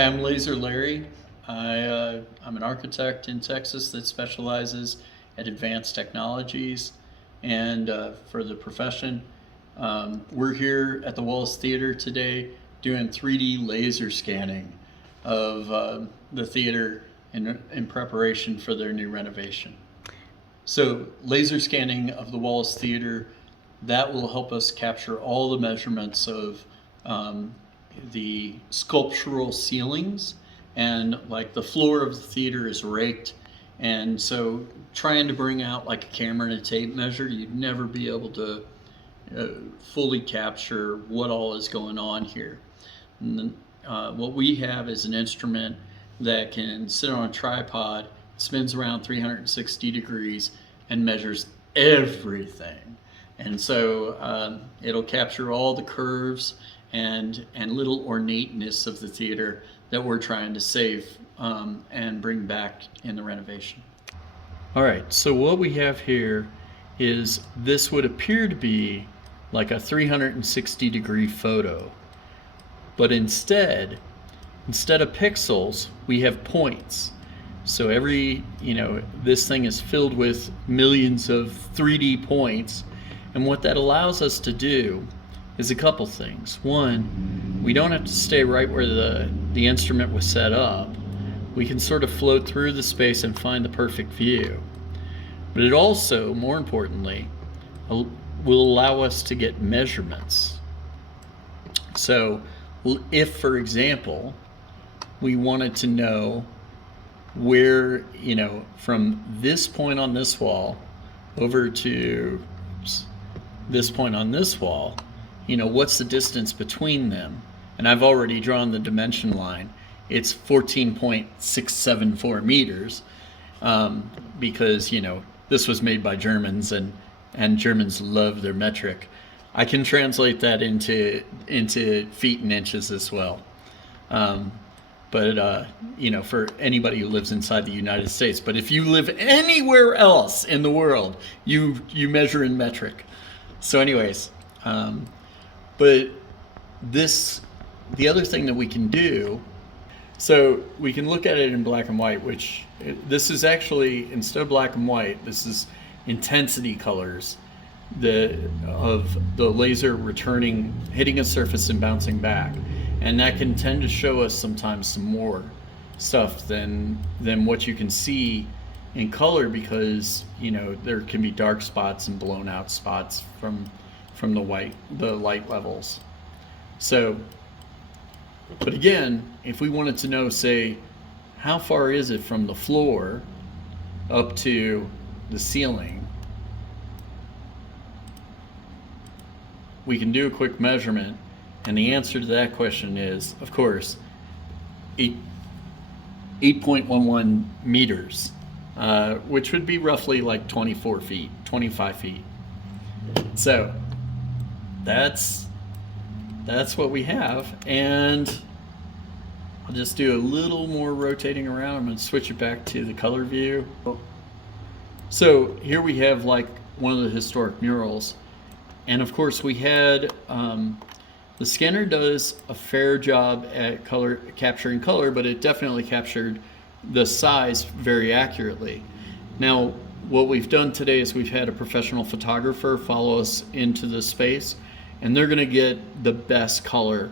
Hi, I'm Laser Larry. I'm an architect in Texas that specializes at advanced technologies and for the profession. We're here at the Wallace Theater today doing 3D laser scanning of the theater in preparation for their new renovation. So laser scanning of the Wallace Theater, that will help us capture all the measurements of the sculptural ceilings, and like the floor of the theater is raked, and so trying to bring out like a camera and a tape measure, you'd never be able to fully capture what all is going on here. And then, what we have is an instrument that can sit on a tripod, spins around 360 degrees and measures everything. And so it'll capture all the curves and little ornateness of the theater that we're trying to save and bring back in the renovation. All right, so what we have here is this would appear to be like a 360 degree photo, but instead of pixels, we have points. So this thing is filled with millions of 3D points, and what that allows us to do is a couple things. One, we don't have to stay right where the instrument was set up. We can sort of float through the space and find the perfect view. But it also, more importantly, will allow us to get measurements. So if, for example, we wanted to know where, from this point on this wall over to this point on this wall, what's the distance between them? And I've already drawn the dimension line. It's 14.674 meters because, this was made by Germans and Germans love their metric. I can translate that into feet and inches as well. But for anybody who lives inside the United States. But if you live anywhere else in the world, you measure in metric. So anyways, but the other thing that we can do, so we can look at it in black and white, which this is actually, instead of black and white, this is intensity colors of the laser returning, hitting a surface and bouncing back. And that can tend to show us sometimes some more stuff than what you can see in color, because there can be dark spots and blown out spots from the light levels. So, but again, if we wanted to know, say, how far is it from the floor up to the ceiling, we can do a quick measurement, and the answer to that question is, of course, 8.11 meters, which would be roughly like 25 feet. So that's what we have, and I'll just do a little more rotating around. I'm going to switch it back to the color view. So here we have like one of the historic murals, and of course we had the scanner does a fair job at capturing color, but it definitely captured the size very accurately. Now, what we've done today is we've had a professional photographer follow us into the space, and they're going to get the best color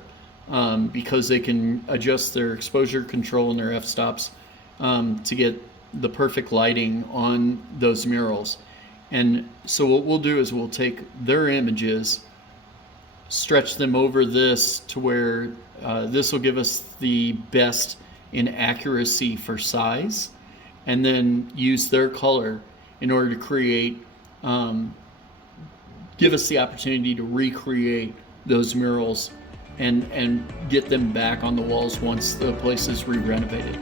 because they can adjust their exposure control and their f-stops to get the perfect lighting on those murals. And so what we'll do is we'll take their images, stretch them over this to where this will give us the best in accuracy for size, and then use their color in order to create, give us the opportunity to recreate those murals and get them back on the walls once the place is re-renovated.